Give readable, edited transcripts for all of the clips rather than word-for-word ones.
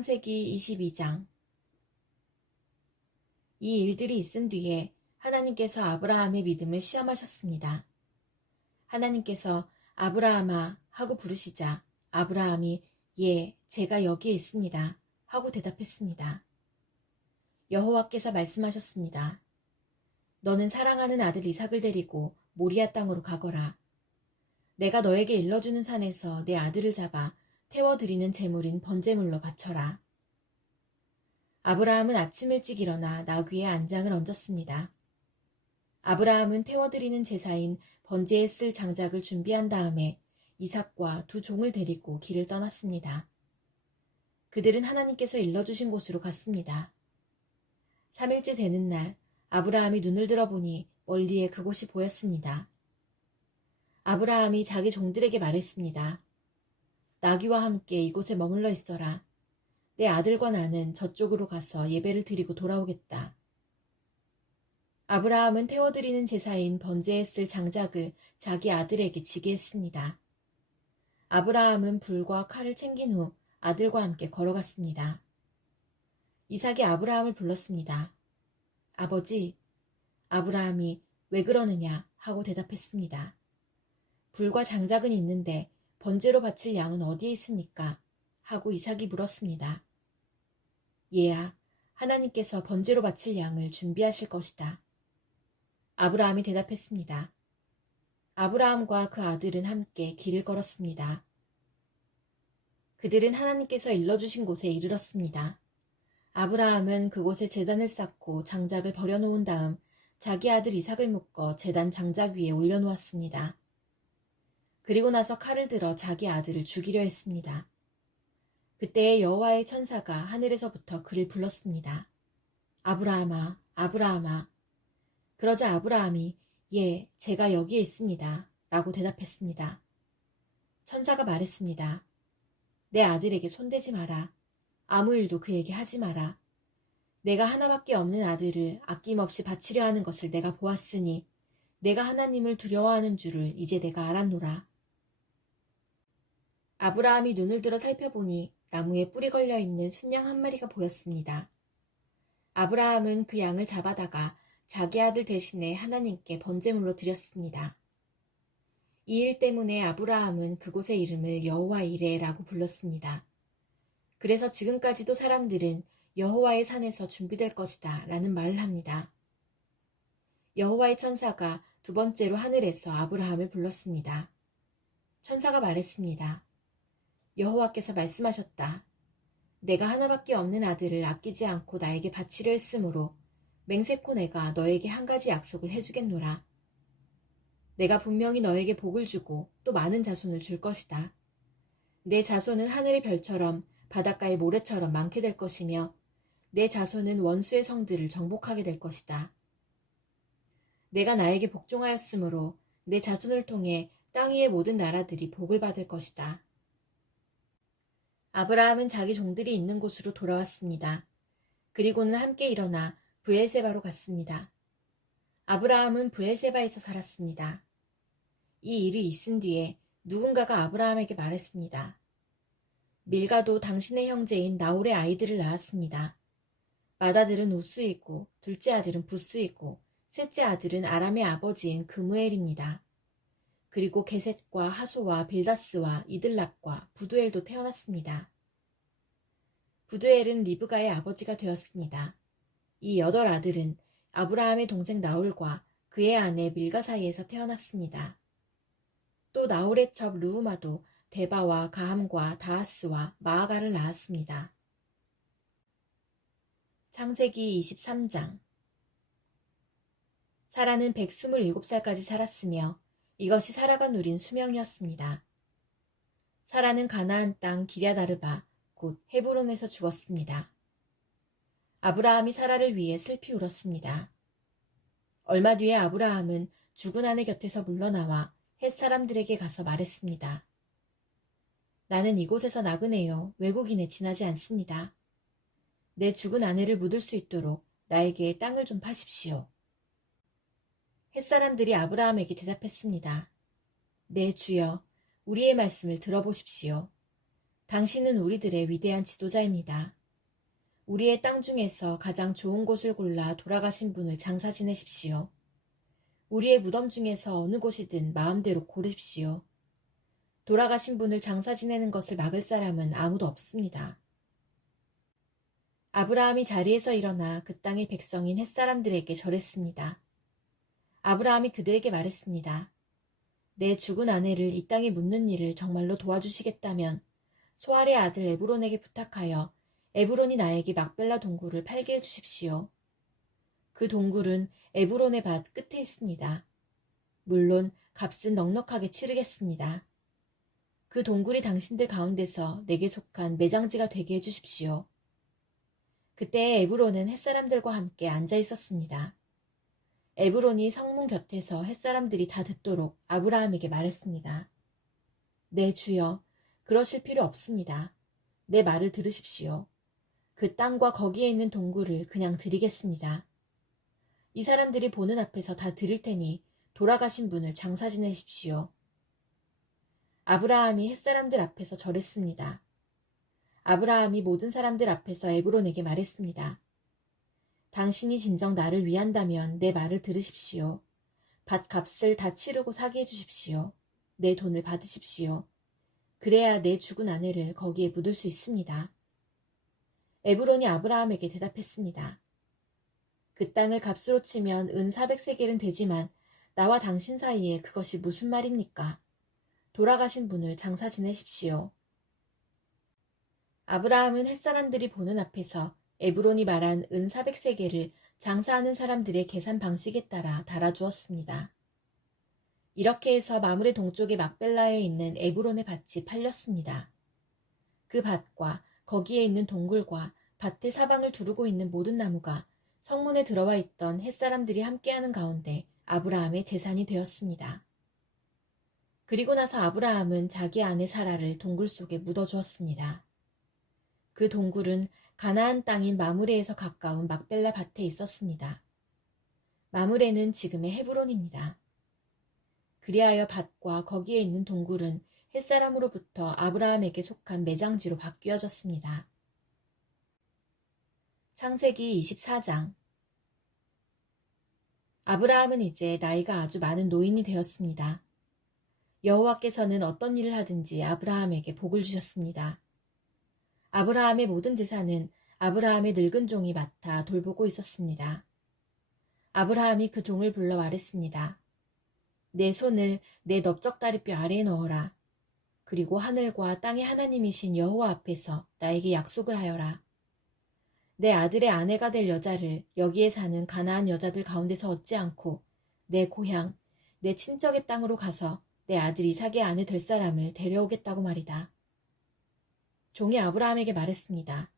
창세기 22장. 이 일들이 있은 뒤에 하나님께서 아브라함의 믿음을 시험하셨습니다. 하나님께서 아브라함아 하고 부르시자 아브라함이 예, 제가 여기에 있습니다 하고 대답했습니다. 여호와께서 말씀하셨습니다. 너는 사랑하는 아들 이삭을 데리고 모리아 땅으로 가거라. 내가 너에게 일러주는 산에서 내 아들을 잡아 태워드리는 제물인 번제물로 바쳐라. 아브라함은 아침 일찍 일어나 나귀에 안장을 얹었습니다. 아브라함은 태워드리는 제사인 번제에 쓸 장작을 준비한 다음에 이삭과 두 종을 데리고 길을 떠났습니다. 그들은 하나님께서 일러주신 곳으로 갔습니다. 3일째 되는 날 아브라함이 눈을 들어보니 멀리에 그곳이 보였습니다. 아브라함이 자기 종들에게 말했습니다. 나귀와 함께 이곳에 머물러 있어라. 내 아들과 나는 저쪽으로 가서 예배를 드리고 돌아오겠다. 아브라함은 태워드리는 제사인 번제에 쓸 장작을 자기 아들에게 지게 했습니다. 아브라함은 불과 칼을 챙긴 후 아들과 함께 걸어갔습니다. 이삭이 아브라함을 불렀습니다. 아버지, 아브라함이 왜 그러느냐 하고 대답했습니다. 불과 장작은 있는데 번제로 바칠 양은 어디에 있습니까? 하고 이삭이 물었습니다. 얘야, 하나님께서 번제로 바칠 양을 준비하실 것이다. 아브라함이 대답했습니다. 아브라함과 그 아들은 함께 길을 걸었습니다. 그들은 하나님께서 일러주신 곳에 이르렀습니다. 아브라함은 그곳에 제단을 쌓고 장작을 버려놓은 다음 자기 아들 이삭을 묶어 제단 장작 위에 올려놓았습니다. 그리고 나서 칼을 들어 자기 아들을 죽이려 했습니다. 그때에 여호와의 천사가 하늘에서부터 그를 불렀습니다. 아브라함아, 아브라함아. 그러자 아브라함이 예, 제가 여기에 있습니다 라고 대답했습니다. 천사가 말했습니다. 내 아들에게 손대지 마라. 아무 일도 그에게 하지 마라. 내가 하나밖에 없는 아들을 아낌없이 바치려 하는 것을 내가 보았으니 내가 하나님을 두려워하는 줄을 이제 내가 알았노라. 아브라함이 눈을 들어 살펴보니 나무에 뿔이 걸려있는 순양 한 마리가 보였습니다. 아브라함은 그 양을 잡아다가 자기 아들 대신에 하나님께 번제물로 드렸습니다. 이 일 때문에 아브라함은 그곳의 이름을 여호와 이레라고 불렀습니다. 그래서 지금까지도 사람들은 여호와의 산에서 준비될 것이다 라는 말을 합니다. 여호와의 천사가 두 번째로 하늘에서 아브라함을 불렀습니다. 천사가 말했습니다. 여호와께서 말씀하셨다. 내가 하나밖에 없는 아들을 아끼지 않고 나에게 바치려 했으므로 맹세코 내가 너에게 한 가지 약속을 해주겠노라. 내가 분명히 너에게 복을 주고 또 많은 자손을 줄 것이다. 내 자손은 하늘의 별처럼 바닷가의 모래처럼 많게 될 것이며 내 자손은 원수의 성들을 정복하게 될 것이다. 내가 나에게 복종하였으므로 내 자손을 통해 땅 위의 모든 나라들이 복을 받을 것이다. 아브라함은 자기 종들이 있는 곳으로 돌아왔습니다. 그리고는 함께 일어나 브엘세바로 갔습니다. 아브라함은 브엘세바에서 살았습니다. 이 일이 있은 뒤에 누군가가 아브라함에게 말했습니다. 밀가도 당신의 형제인 나홀의 아이들을 낳았습니다. 맏아들은 우스이고 둘째 아들은 부스이고 셋째 아들은 아람의 아버지인 그무엘입니다. 그리고 게셋과 하소와 빌다스와 이들랍과 부두엘도 태어났습니다. 부두엘은 리브가의 아버지가 되었습니다. 이 8아들은 아브라함의 동생 나홀과 그의 아내 밀가 사이에서 태어났습니다. 또 나홀의 첩 르우마도 데바와 가함과 다하스와 마아가를 낳았습니다. 창세기 23장. 사라는 127살까지 살았으며 이것이 사라가 누린 수명이었습니다. 사라는 가나안 땅 기랴다르바 곧 헤브론에서 죽었습니다. 아브라함이 사라를 위해 슬피 울었습니다. 얼마 뒤에 아브라함은 죽은 아내 곁에서 물러나와 헷 사람들에게 가서 말했습니다. 나는 이곳에서 나그네요 외국인에 지나지 않습니다. 내 죽은 아내를 묻을 수 있도록 나에게 땅을 좀 파십시오. 헷사람들이 아브라함에게 대답했습니다. 네, 주여, 우리의 말씀을 들어보십시오. 당신은 우리들의 위대한 지도자입니다. 우리의 땅 중에서 가장 좋은 곳을 골라 돌아가신 분을 장사 지내십시오. 우리의 무덤 중에서 어느 곳이든 마음대로 고르십시오. 돌아가신 분을 장사 지내는 것을 막을 사람은 아무도 없습니다. 아브라함이 자리에서 일어나 그 땅의 백성인 햇사람들에게 절했습니다. 아브라함이 그들에게 말했습니다. 내 죽은 아내를 이 땅에 묻는 일을 정말로 도와주시겠다면 소알의 아들 에브론에게 부탁하여 에브론이 나에게 막벨라 동굴을 팔게 해주십시오. 그 동굴은 에브론의 밭 끝에 있습니다. 물론 값은 넉넉하게 치르겠습니다. 그 동굴이 당신들 가운데서 내게 속한 매장지가 되게 해주십시오. 그때 에브론은 햇사람들과 함께 앉아 있었습니다. 에브론이 성문 곁에서 햇사람들이 다 듣도록 아브라함에게 말했습니다. 네, 주여, 그러실 필요 없습니다. 내 말을 들으십시오. 그 땅과 거기에 있는 동굴을 그냥 드리겠습니다. 이 사람들이 보는 앞에서 다 드릴 테니 돌아가신 분을 장사 지내십시오. 아브라함이 햇사람들 앞에서 절했습니다. 아브라함이 모든 사람들 앞에서 에브론에게 말했습니다. 당신이 진정 나를 위한다면 내 말을 들으십시오. 밭값을 다 치르고 사게 해주십시오. 내 돈을 받으십시오. 그래야 내 죽은 아내를 거기에 묻을 수 있습니다. 에브론이 아브라함에게 대답했습니다. 그 땅을 값으로 치면 은 400세겔은 되지만 나와 당신 사이에 그것이 무슨 말입니까? 돌아가신 분을 장사 지내십시오. 아브라함은 햇사람들이 보는 앞에서 에브론이 말한 은 400세겔을 장사하는 사람들의 계산 방식에 따라 달아주었습니다. 이렇게 해서 마므레 동쪽의 막벨라에 있는 에브론의 밭이 팔렸습니다. 그 밭과 거기에 있는 동굴과 밭의 사방을 두르고 있는 모든 나무가 성문에 들어와 있던 햇사람들이 함께하는 가운데 아브라함의 재산이 되었습니다. 그리고 나서 아브라함은 자기 아내 사라를 동굴 속에 묻어주었습니다. 그 동굴은 가나안 땅인 마므레에서 가까운 막벨라 밭에 있었습니다. 마므레는 지금의 헤브론입니다. 그리하여 밭과 거기에 있는 동굴은 햇사람으로부터 아브라함에게 속한 매장지로 바뀌어졌습니다. 창세기 24장. 아브라함은 이제 나이가 아주 많은 노인이 되었습니다. 여호와께서는 어떤 일을 하든지 아브라함에게 복을 주셨습니다. 아브라함의 모든 재산은 아브라함의 늙은 종이 맡아 돌보고 있었습니다. 아브라함이 그 종을 불러 말했습니다. 내 손을 내 넓적다리뼈 아래에 넣어라. 그리고 하늘과 땅의 하나님이신 여호와 앞에서 나에게 약속을 하여라. 내 아들의 아내가 될 여자를 여기에 사는 가나안 여자들 가운데서 얻지 않고 내 고향, 내 친척의 땅으로 가서 내 아들 이삭의 아내 될 사람을 데려오겠다고 말이다. 종이 아브라함에게 말했습니다.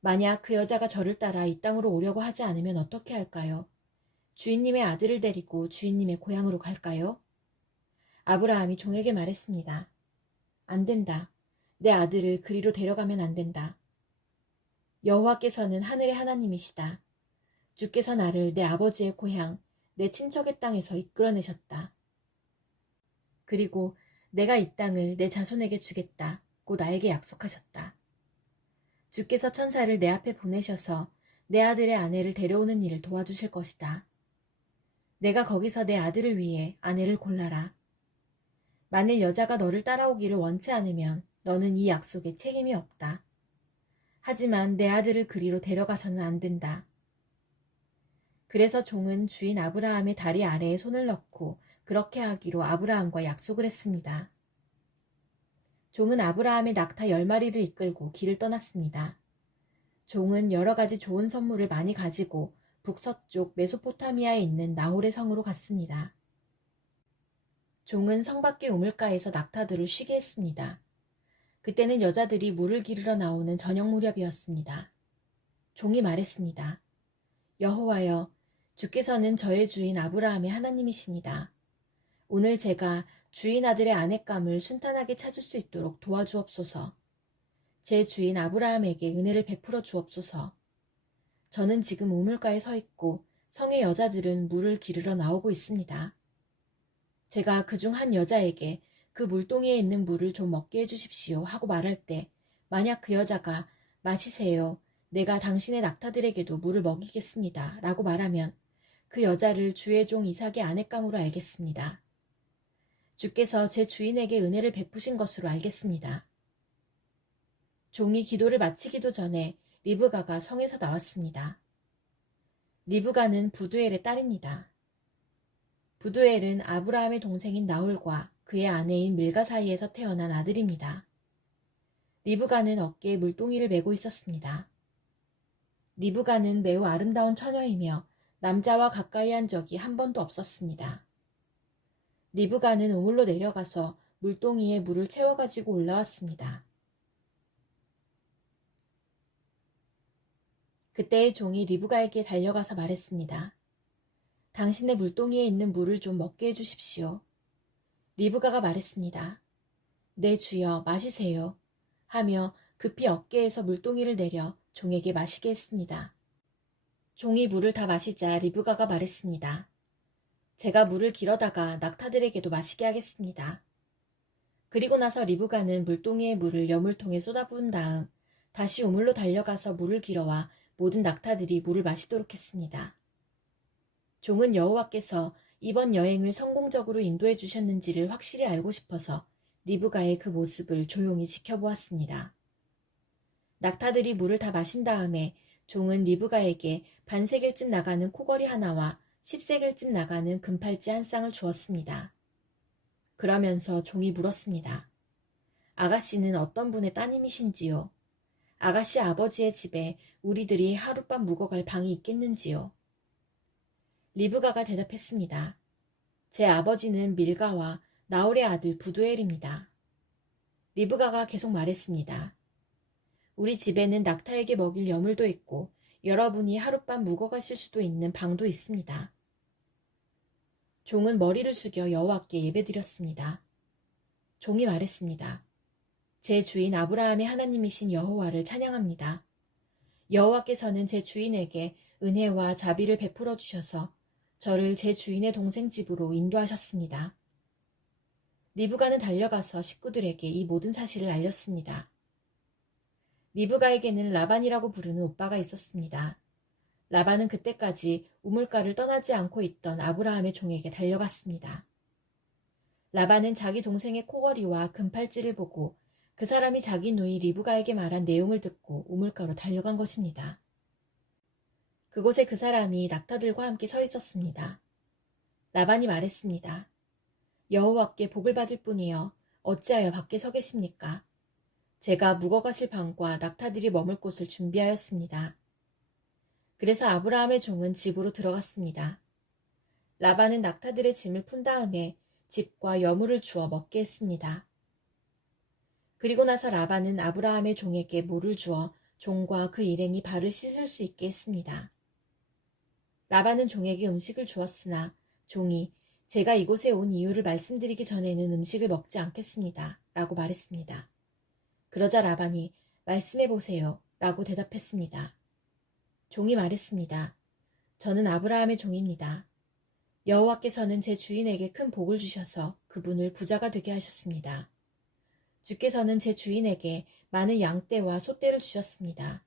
만약 그 여자가 저를 따라 이 땅으로 오려고 하지 않으면 어떻게 할까요? 주인님의 아들을 데리고 주인님의 고향으로 갈까요? 아브라함이 종에게 말했습니다. 안 된다. 내 아들을 그리로 데려가면 안 된다. 여호와께서는 하늘의 하나님이시다. 주께서 나를 내 아버지의 고향, 내 친척의 땅에서 이끌어내셨다. 그리고 내가 이 땅을 내 자손에게 주겠다. 고 나에게 약속하셨다. 주께서 천사를 내 앞에 보내셔서 내 아들의 아내를 데려오는 일을 도와주실 것이다. 내가 거기서 내 아들을 위해 아내를 골라라. 만일 여자가 너를 따라오기를 원치 않으면 너는 이 약속에 책임이 없다. 하지만 내 아들을 그리로 데려가서는 안 된다. 그래서 종은 주인 아브라함의 다리 아래에 손을 넣고 그렇게 하기로 아브라함과 약속을 했습니다. 종은 아브라함의 낙타 10마리를 이끌고 길을 떠났습니다. 종은 여러 가지 좋은 선물을 많이 가지고 북서쪽 메소포타미아에 있는 나홀의 성으로 갔습니다. 종은 성 밖의 우물가에서 낙타들을 쉬게 했습니다. 그때는 여자들이 물을 기르러 나오는 저녁 무렵이었습니다. 종이 말했습니다. 여호와여, 주께서는 저의 주인 아브라함의 하나님이십니다. 오늘 제가 주인 아들의 아내감을 순탄하게 찾을 수 있도록 도와주옵소서. 제 주인 아브라함에게 은혜를 베풀어 주옵소서. 저는 지금 우물가에 서 있고 성의 여자들은 물을 기르러 나오고 있습니다. 제가 그중 한 여자에게 그 물동이에 있는 물을 좀 먹게 해주십시오 하고 말할 때 만약 그 여자가 마시세요. 내가 당신의 낙타들에게도 물을 먹이겠습니다. 라고 말하면 그 여자를 주의 종 이삭의 아내감으로 알겠습니다. 주께서 제 주인에게 은혜를 베푸신 것으로 알겠습니다. 종이 기도를 마치기도 전에 리브가가 성에서 나왔습니다. 리브가는 부두엘의 딸입니다. 부두엘은 아브라함의 동생인 나홀과 그의 아내인 밀가 사이에서 태어난 아들입니다. 리브가는 어깨에 물동이를 메고 있었습니다. 리브가는 매우 아름다운 처녀이며 남자와 가까이 한 적이 한 번도 없었습니다. 리브가는 우물로 내려가서 물동이에 물을 채워가지고 올라왔습니다. 그때의 종이 리브가에게 달려가서 말했습니다. 당신의 물동이에 있는 물을 좀 먹게 해주십시오. 리브가가 말했습니다. 네 주여 마시세요 하며 급히 어깨에서 물동이를 내려 종에게 마시게 했습니다. 종이 물을 다 마시자 리브가가 말했습니다. 제가 물을 길어다가 낙타들에게도 마시게 하겠습니다. 그리고 나서 리브가는 물동이의 물을 여물통에 쏟아부은 다음 다시 우물로 달려가서 물을 길어와 모든 낙타들이 물을 마시도록 했습니다. 종은 여호와께서 이번 여행을 성공적으로 인도해 주셨는지를 확실히 알고 싶어서 리브가의 그 모습을 조용히 지켜보았습니다. 낙타들이 물을 다 마신 다음에 종은 리브가에게 반세겔쯤 나가는 코걸이 하나와 10세겔쯤 나가는 금팔찌 한 쌍을 주었습니다. 그러면서 종이 물었습니다. 아가씨는 어떤 분의 따님이신지요? 아가씨 아버지의 집에 우리들이 하룻밤 묵어갈 방이 있겠는지요? 리브가가 대답했습니다. 제 아버지는 밀가와 나홀의 아들 부두엘입니다. 리브가가 계속 말했습니다. 우리 집에는 낙타에게 먹일 여물도 있고 여러분이 하룻밤 묵어가실 수도 있는 방도 있습니다. 종은 머리를 숙여 여호와께 예배드렸습니다. 종이 말했습니다. 제 주인 아브라함의 하나님이신 여호와를 찬양합니다. 여호와께서는 제 주인에게 은혜와 자비를 베풀어 주셔서 저를 제 주인의 동생 집으로 인도하셨습니다. 리브가는 달려가서 식구들에게 이 모든 사실을 알렸습니다. 리브가에게는 라반이라고 부르는 오빠가 있었습니다. 라반은 그때까지 우물가를 떠나지 않고 있던 아브라함의 종에게 달려갔습니다. 라반은 자기 동생의 코걸이와 금팔찌를 보고 그 사람이 자기 누이 리브가에게 말한 내용을 듣고 우물가로 달려간 것입니다. 그곳에 그 사람이 낙타들과 함께 서 있었습니다. 라반이 말했습니다. 여호와께 복을 받을 뿐이여 어찌하여 밖에 서 계십니까? 제가 묵어가실 방과 낙타들이 머물 곳을 준비하였습니다. 그래서 아브라함의 종은 집으로 들어갔습니다. 라반은 낙타들의 짐을 푼 다음에 집과 여물을 주어 먹게 했습니다. 그리고 나서 라반은 아브라함의 종에게 물을 주어 종과 그 일행이 발을 씻을 수 있게 했습니다. 라반은 종에게 음식을 주었으나 종이 제가 이곳에 온 이유를 말씀드리기 전에는 음식을 먹지 않겠습니다. 라고 말했습니다. 그러자 라반이 말씀해보세요. 라고 대답했습니다. 종이 말했습니다. 저는 아브라함의 종입니다. 여호와께서는 제 주인에게 큰 복을 주셔서 그분을 부자가 되게 하셨습니다. 주께서는 제 주인에게 많은 양떼와 소떼를 주셨습니다.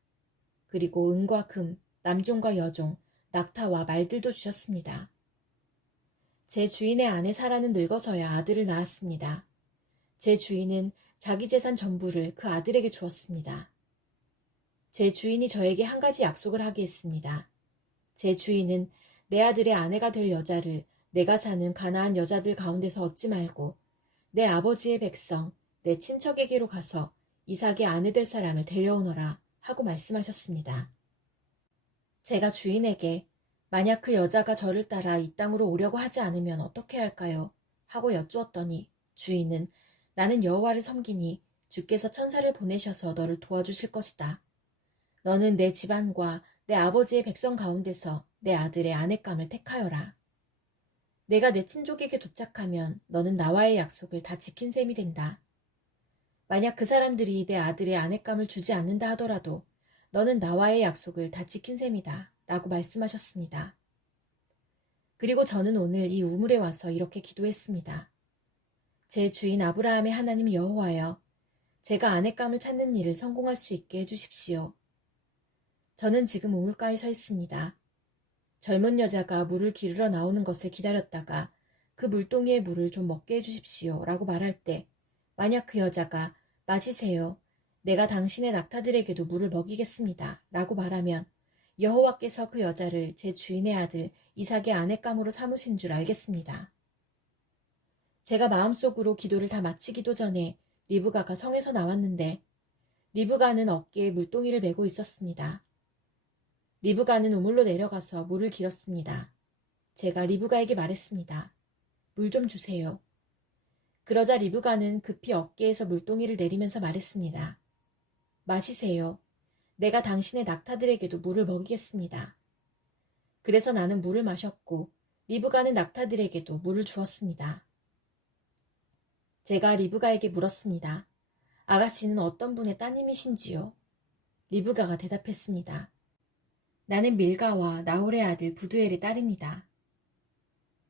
그리고 은과 금, 남종과 여종, 낙타와 말들도 주셨습니다. 제 주인의 아내 사라는 늙어서야 아들을 낳았습니다. 제 주인은 자기 재산 전부를 그 아들에게 주었습니다. 제 주인이 저에게 한 가지 약속을 하게 했습니다. 제 주인은 내 아들의 아내가 될 여자를 내가 사는 가나안 여자들 가운데서 얻지 말고 내 아버지의 백성, 내 친척에게로 가서 이삭의 아내 될 사람을 데려오너라 하고 말씀하셨습니다. 제가 주인에게 만약 그 여자가 저를 따라 이 땅으로 오려고 하지 않으면 어떻게 할까요? 하고 여쭈었더니 주인은 나는 여호와를 섬기니 주께서 천사를 보내셔서 너를 도와주실 것이다. 너는 내 집안과 내 아버지의 백성 가운데서 내 아들의 아내감을 택하여라. 내가 내 친족에게 도착하면 너는 나와의 약속을 다 지킨 셈이 된다. 만약 그 사람들이 내 아들의 아내감을 주지 않는다 하더라도 너는 나와의 약속을 다 지킨 셈이다. 라고 말씀하셨습니다. 그리고 저는 오늘 이 우물에 와서 이렇게 기도했습니다. 제 주인 아브라함의 하나님 여호와여, 제가 아내감을 찾는 일을 성공할 수 있게 해주십시오. 저는 지금 우물가에 서 있습니다. 젊은 여자가 물을 기르러 나오는 것을 기다렸다가 그 물동이의 물을 좀 먹게 해주십시오 라고 말할 때, 만약 그 여자가 마시세요. 내가 당신의 낙타들에게도 물을 먹이겠습니다 라고 말하면 여호와께서 그 여자를 제 주인의 아들 이삭의 아내감으로 삼으신 줄 알겠습니다. 제가 마음속으로 기도를 다 마치기도 전에 리브가가 성에서 나왔는데 리브가는 어깨에 물동이를 메고 있었습니다. 리브가는 우물로 내려가서 물을 길었습니다. 제가 리브가에게 말했습니다. 물 좀 주세요. 그러자 리브가는 급히 어깨에서 물동이를 내리면서 말했습니다. 마시세요. 내가 당신의 낙타들에게도 물을 먹이겠습니다. 그래서 나는 물을 마셨고 리브가는 낙타들에게도 물을 주었습니다. 제가 리브가에게 물었습니다. 아가씨는 어떤 분의 따님이신지요? 리브가가 대답했습니다. 나는 밀가와 나홀의 아들 부두엘의 딸입니다.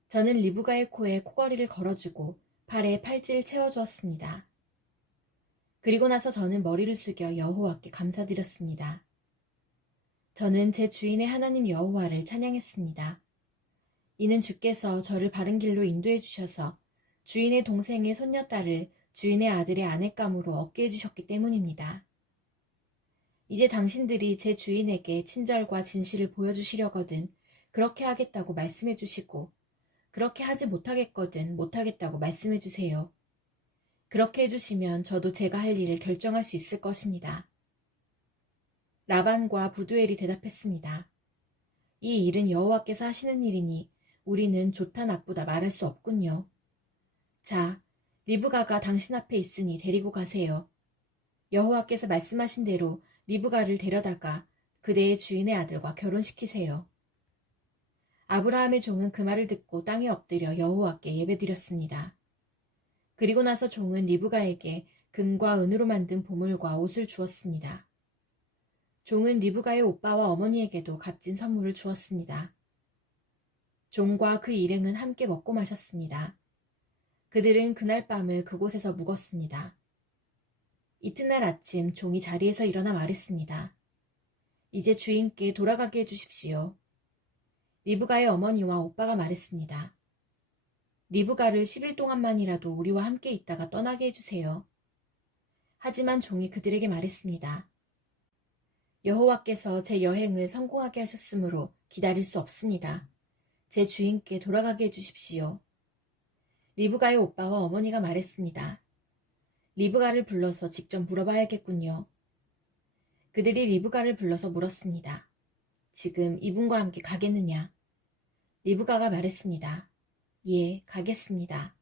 저는 리브가의 코에 코걸이를 걸어주고 팔에 팔찌를 채워주었습니다. 그리고 나서 저는 머리를 숙여 여호와께 감사드렸습니다. 저는 제 주인의 하나님 여호와를 찬양했습니다. 이는 주께서 저를 바른 길로 인도해 주셔서 주인의 동생의 손녀딸을 주인의 아들의 아내감으로 얻게 해주셨기 때문입니다. 이제 당신들이 제 주인에게 친절과 진실을 보여주시려거든 그렇게 하겠다고 말씀해 주시고 그렇게 하지 못하겠거든 못하겠다고 말씀해 주세요. 그렇게 해주시면 저도 제가 할 일을 결정할 수 있을 것입니다. 라반과 부두엘이 대답했습니다. 이 일은 여호와께서 하시는 일이니 우리는 좋다 나쁘다 말할 수 없군요. 자, 리브가가 당신 앞에 있으니 데리고 가세요. 여호와께서 말씀하신 대로 리브가를 데려다가 그대의 주인의 아들과 결혼시키세요. 아브라함의 종은 그 말을 듣고 땅에 엎드려 여호와께 예배드렸습니다. 그리고 나서 종은 리브가에게 금과 은으로 만든 보물과 옷을 주었습니다. 종은 리브가의 오빠와 어머니에게도 값진 선물을 주었습니다. 종과 그 일행은 함께 먹고 마셨습니다. 그들은 그날 밤을 그곳에서 묵었습니다. 이튿날 아침 종이 자리에서 일어나 말했습니다. 이제 주인께 돌아가게 해주십시오. 리브가의 어머니와 오빠가 말했습니다. 리브가를 10일 동안만이라도 우리와 함께 있다가 떠나게 해주세요. 하지만 종이 그들에게 말했습니다. 여호와께서 제 여행을 성공하게 하셨으므로 기다릴 수 없습니다. 제 주인께 돌아가게 해주십시오. 리브가의 오빠와 어머니가 말했습니다. 리브가를 불러서 직접 물어봐야겠군요. 그들이 리브가를 불러서 물었습니다. 지금 이분과 함께 가겠느냐? 리브가가 말했습니다. 예, 가겠습니다.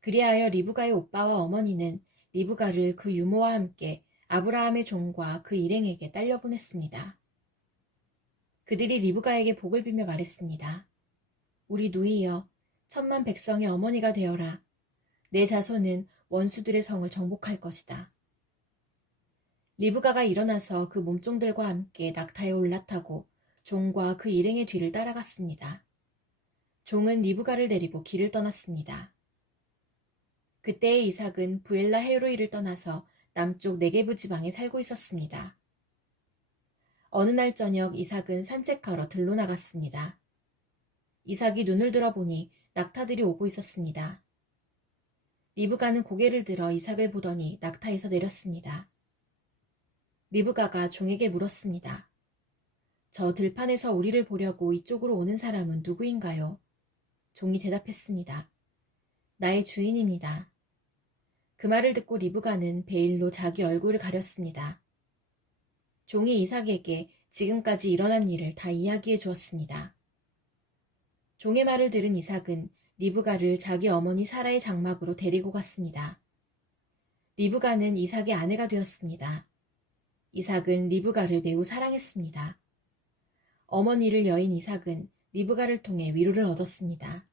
그리하여 리브가의 오빠와 어머니는 리브가를 그 유모와 함께 아브라함의 종과 그 일행에게 딸려보냈습니다. 그들이 리브가에게 복을 빌며 말했습니다. 우리 누이여, 천만 백성의 어머니가 되어라. 내 자손은 원수들의 성을 정복할 것이다. 리브가가 일어나서 그 몸종들과 함께 낙타에 올라타고 종과 그 일행의 뒤를 따라갔습니다. 종은 리브가를 데리고 길을 떠났습니다. 그때의 이삭은 부엘라 헤로이를 떠나서 남쪽 네게부 지방에 살고 있었습니다. 어느 날 저녁 이삭은 산책하러 들로 나갔습니다. 이삭이 눈을 들어보니 낙타들이 오고 있었습니다. 리브가는 고개를 들어 이삭을 보더니 낙타에서 내렸습니다. 리브가가 종에게 물었습니다. 저 들판에서 우리를 보려고 이쪽으로 오는 사람은 누구인가요? 종이 대답했습니다. 나의 주인입니다. 그 말을 듣고 리브가는 베일로 자기 얼굴을 가렸습니다. 종이 이삭에게 지금까지 일어난 일을 다 이야기해 주었습니다. 종의 말을 들은 이삭은 리브가를 자기 어머니 사라의 장막으로 데리고 갔습니다. 리브가는 이삭의 아내가 되었습니다. 이삭은 리브가를 매우 사랑했습니다. 어머니를 여인 이삭은 리브가를 통해 위로를 얻었습니다.